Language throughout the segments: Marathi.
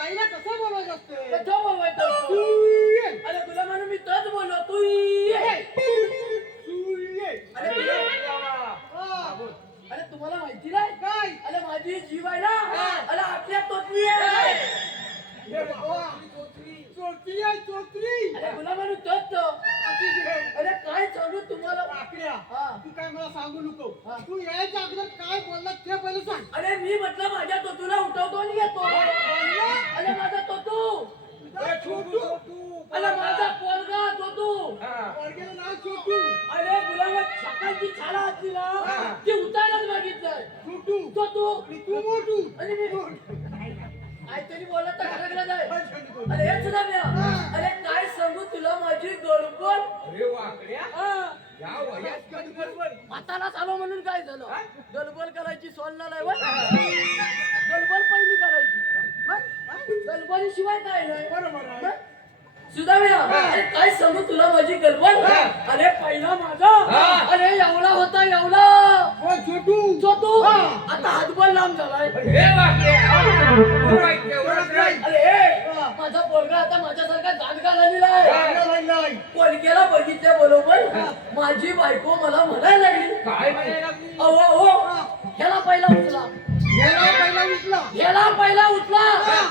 ahí la que hacemos los. आहे अरे गुलामानू तोच तो. अशी घे. अरे काय सांगू तुम्हाला? आकड्या हा. तू काय मला सांगू नको. हा. तू यायच्या अगोदर काय बोलला ते पहिले सांग. अरे मी म्हटलं माझ्या तोतूला उठवतो आणि येतो. अरे माझा तोतू अरे. अरे काय सांगू तुला माझी गडबड? अरे वाकड्या. हा. या वयात गडबड हातालाच आलो म्हणून काय झालं? गलबल करायची सोडला नाही बघ. गलबल पहिली करायची. गलबली शिवाय काय नाही. बरोबर आहे. मग? सुदाम्या अरे काय सांगू तुला माझी गलबल अरे पहिला माझा. अरे एवढा होता एवढा. ओ छोटू. हा. आता हातबल लांब झालाय. हे अरे. माझा पोरगा आता माझ्यासारखा दांडगा झालेला आहे. पोरग्याला बघितल्या बरोबर माझी बायको मला म्हणायला लागली. काय? अहो हो ह्याला पहिला उचला. गेला पहिला उठला ह्याला पहिला उचला.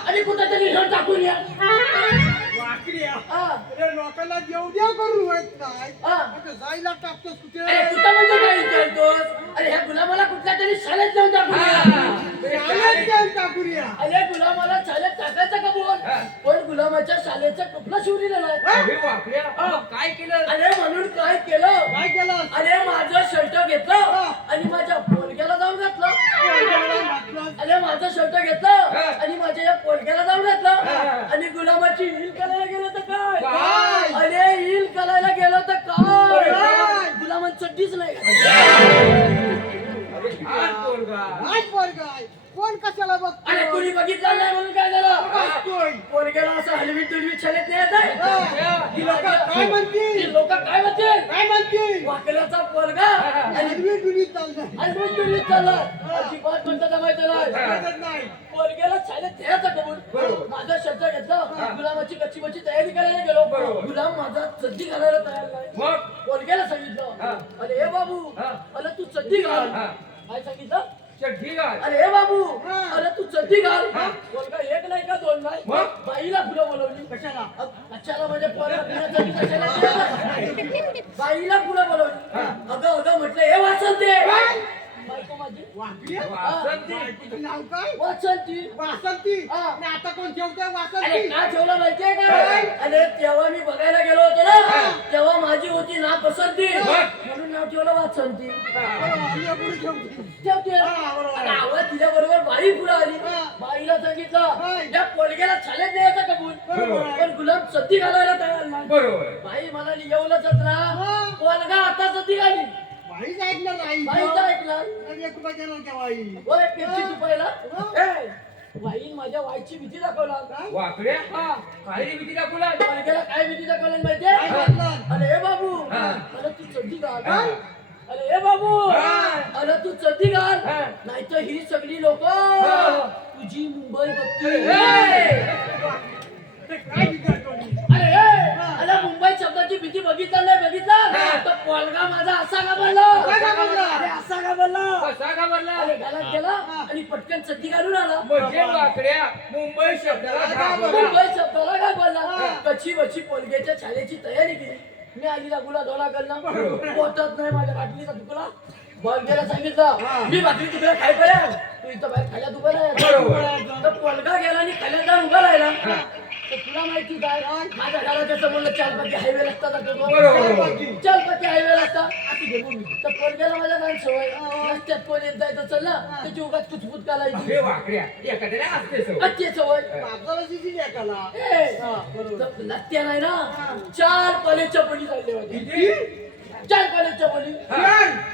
आणि कुठेतरी घर टाकून या. हा. लोकांना हा. आता जायला टाकतोस कुठे? कुठं म्हणजे काय विचारतोस अरे ह्या गुलामाला कुठल्या तरी शाळेत जाऊन या. शाळेत जाऊन टाकूया अरे गुलामाला शाळेत टाकायचं का बोल पण गुलामाच्या शाळेचा कपडा शिवलेला आहे अरे मग काय केलं? अरे म्हणून काय केलं? काय केलं? अरे माझं शर्ट घेतलं आणि माझ्या पोरग्याला जाऊन घातलं. अरे माझं शर्ट घेतलं आणि माझ्या या पोरग्याला जाऊन घातलं आणि गुलामाची हिल करायला गेलं. बघितलं नाही म्हणून काय झालं. पोरग्याला असं हलवीत तुलवीत शाळेत नाही लोक काय म्हणतील? लोक काय म्हणतील? काय म्हणतील? वाकल्याचा पोरगा हलवी डुली चाललंय हलवीत तुलवीत चालला अजिबात नाही? पोरग्याला द्यायचं कबूल. माझा शब्द घेतला. गुलामाची कच्ची तयारी करायला गेलो. गुलाम माझा चड्डी घालायला तयार नाही. पोरग्याला. सांगितलं. अरे हे बाबू. अरे तू चड्डी घाल. काय सांगितलं? चड्डी घाल अरे हे. बाबू. अरे तू चड्डी घाल एक नाही का दोन नाही मग? बाईला फुलं बोलवली. कशाला? अ- कशाला म्हणजे कशाला? बाईला फुलं बोलवली. अगं अगं म्हटलं हे वाचन ते बायको माझी. वाकड्या वासंती. बायकोचं नाव काय? वाचनती वासंती? हा. आणि आता कोण ठेवतोय अरे वासंती का ठेवलं माहितीये का? अरे तेव्हा मी बघायला गेलो होतो ना. तेव्हा माझी होती ना पसंती नाव ठेवलं आलिया पुढे ठेवते आवाज दिल्या बरोबर बाई पुढे आली. बाईला सांगितलं. या पोलग्याला शाळेत द्यायचा कबूल बरोबर. आहे. पण गुलाम सती घालायला तयार नाही. बरोबर. बाई मला ना. पोलगा आता सती घाली. बाईच ऐकणार बाईचा आणि एक रुपया देणार का बाई? पेपची बाई माझ्या वाईची भीती दाखवला हा. काय रे भीती दाखवला? पोलग्याला काय भीती दाखवलं माहितीये? अरे हे बाबू. अरे तू चड्डी घाल. हा. अरे हे बाबू. अरे तू चड्डी घाल. हा. नाही तर ही सगळी लोक तुझी मुंबई बघतील. ते काय विचारतो मी? अरे अरे मुंबई शब्दाची भीती बघितलं नाही बघितलं? तर पोलगा माझा असा का बोलला असा का बोलला? असा का बोलला अरे घालत गेला? आणि पटकन चड्डी घालून आला. म्हणजे वाकड्या मुंबई शब्दाला घाबरला. मुंबई शब्दाला काय बोलला कच्ची बच्ची पोलग्याच्या शाळेची तयारी केली. मी आली गुला धोला करणं पोटत नाही माझ्या बाटलीचा तुकडा. बॉलगेला सांगितलं. मी बाटली तुकडा काय करेल तू इथं बाहेर खाल्या तर पोलगा गेला आणि खाल्यात जाऊन उभा राहिला. तुला माहिती काय? माझ्या घराच्या समोर चालपत्ती हायवे रस्ता जातो तो. बरोबर. चालपत्ती हायवे मी. तर पोलग्याला माझ्या काय सवय. रस्त्यात कोण येत जायचं चलला त्याची उगाच कुचबुच करायची वाकड्या. एखाद्याला असते सवय. हा, लत्या नाही ना? चार कॉलेजच्या पोली चालले होते? चार कॉलेजच्या पोली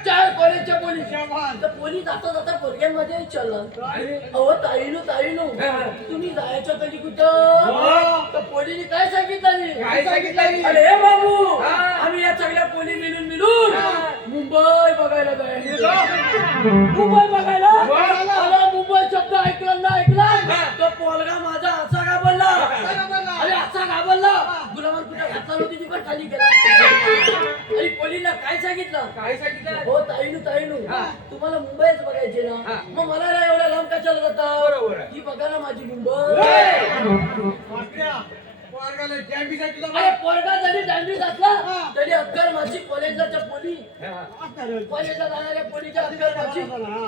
चार. कॉलेजच्या पोली. शाबास. तर पोली जाता जाता पोरग्यांमध्ये अरे, अहो ताईनो ताईनो. हा. तुम्ही जायचं कधी कुठं? तर पोलीने काय सांगितलं काय सांगितलं रे? अरे हे बाबू हा. आम्ही या सगळ्या पोली मिळून मिळून मुंबई बघायला जायचं. मुंबई बघायला? तुम्हाला मुंबईच बघायचे ना. मग मला ना एवढ्या लांब कशाला जाता बरोबर आहे. ही बघा ना माझी मुंबई वाकड्या. पोरगाला डॅम्बी साठी तुला अरे पोरगा जरी दांडीत असला. तरी अक्कल माझी कॉलेजच्या पोली. आता रे. कॉलेजला जाणाऱ्या पोलीच्या अक्कल माझी.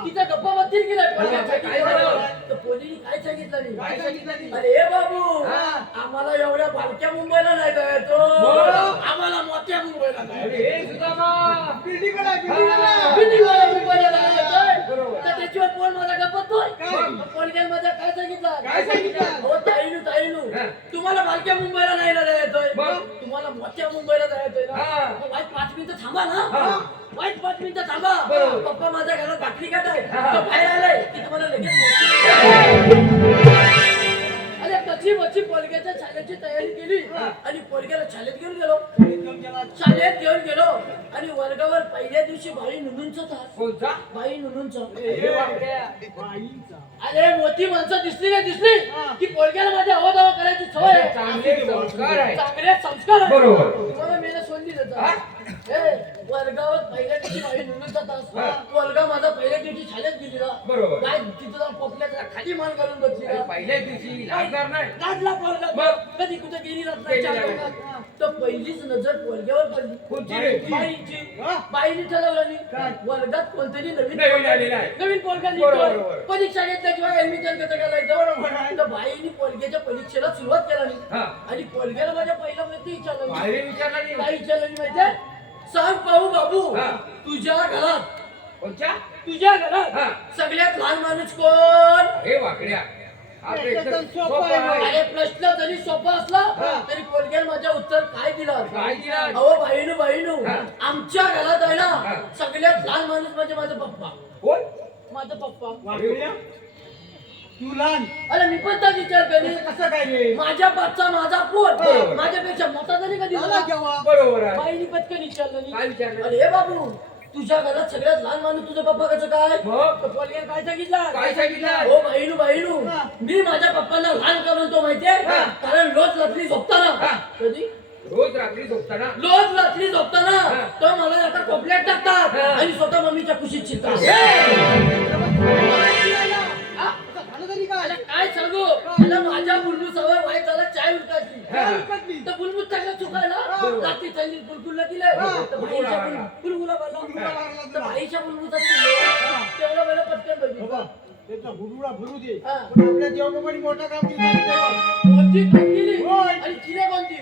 तिच्या गप्पा बत्तीर गेल्या पोरग्याच्या काय झालं? तर पोलीने काय सांगितलं नाही? अरे बाबू. आम्हाला एवढ्या बारक्या मुंबईला नाही जायचो. आम्हाला मोठ्या मुंबईला बिल्डिंगला, बिल्डिंगला. हा. बिल्डिंगवाला मुंबईला जायचंय बरोबर. तर त्याच्यावर पोल माझा गप्पतोय काय? पोलग्यान माझ्या काय सांगितलं काय सांगितलं? हो ताईनू ताईनू. तुम्हाला बारक्या मुंबईला नाही ना मग? तुम्हाला मोठ्या मुंबईला जायचंय ना वाईट पाच मिनिटं थांबा ना. वाईट पाच मिनिटं थांबा. पप्पा माझ्या घरात भाकरी काटाय हा. तो बाहेर आलाय की तुम्हाला लगेच अरे कशी बची पोलग्याच्या शाळेची तयारी केली आणि पोलग्याला शाळेत घेऊन गेलो शाळेत घेऊन गेलो आणि वर्गावर पहिल्या दिवशी बाई नुनूंचा बाई नुनूंचा हे. अरे मोठी माणसं दिसली नाही दिसली. की पोरग्याला माझ्या अवधावा करायची सवय आहे. चांगले संस्कार आहे चांगले संस्कार आहे. बरोबर. तुम्हाला मी ना सोडली हा? ए, वर्गावर पहिल्या दिवशी बाई तास माझा पहिल्या दिवशी शाळेत गेली ना बरोबर. काय तिथं जाऊन पोपल्यात खाली मान घालून बसली अरे ना पहिल्या दिवशी लागणार नाही लाजला पोरगा मग? कधी कुठे गेली नाही. तर पहिलीच नजर पोरग्यावर पडली कोणची रे? बाईची हा? बाईने ठरवलं काय? नाही वर्गात कोणतरी नवीन नवीन आलेला आहे. नवीन पोरगा बरोबर, बरोबर. परीक्षा घेतल्याशिवाय ऍडमिशन कसं बरोबर आहे. करायचं तर बाईने पोरग्याच्या परीक्षेला सुरुवात केला नाही आणि पोरग्याला माझ्या पहिला माहिती विचारलं बाहेर विचारला नाही काय विचारलं नाही माहितीये सांग पाहू बाबू हा. तुझ्या घरात कोणत्या तुझ्या घरात हा. सगळ्यात लहान माणूस कोण अरे वाकड्या हा तर एकदम सोपं सोपं आहे. आहे. अरे प्रश्न जरी सोपा असला हा. तरी पोरग्याने माझ्या उत्तर काय दिलं काय दिलं अहो बहिणू बहिणू हा. आमच्या घरात आहे हा. ना सगळ्यात लहान माणूस म्हणजे माझा पप्पा कोण माझा पप्पा वाकड्या? तू लहान अरे मी पण त्याच विचार करी कसं काय रे? माझ्या पाचचा माझा पोट बरोबर. माझ्यापेक्षा मोठा तरी कधी झाला केव्हा? बरोबर आहे. बाईनी पटकन विचारलं. काय नाही विचारलं? अरे हे बाबू तुझ्या घरात सगळ्यात लहान माणूस तुझ्या पप्पा कसं काय? मग? तर पोरग्याने काय सांगितलं? काय सांगितलं? हो बहिणू हा. मी माझ्या पप्पांना लहान का म्हणतो माहितीये? हा. कारण रोज रात्री झोपताना. हा. कधी? रोज रात्री झोपताना? रोज रात्री झोपताना. हा. तो मला आता कोपऱ्यात टाकतात हा. आणि स्वतः मम्मीच्या कुशीत शिकतात बुलबुला बुलबुला बनला मारला तर तुला. बाईच्या बुलबुलचा चिल्लो तेवढा मला पटकन बघितलं बाबा, त्याचा हुरहुरा भरू दे हा. पण आपल्या देवबाबांनी मोठा काम केलं मोठी कामगिरी होय. आणि तिने कोणती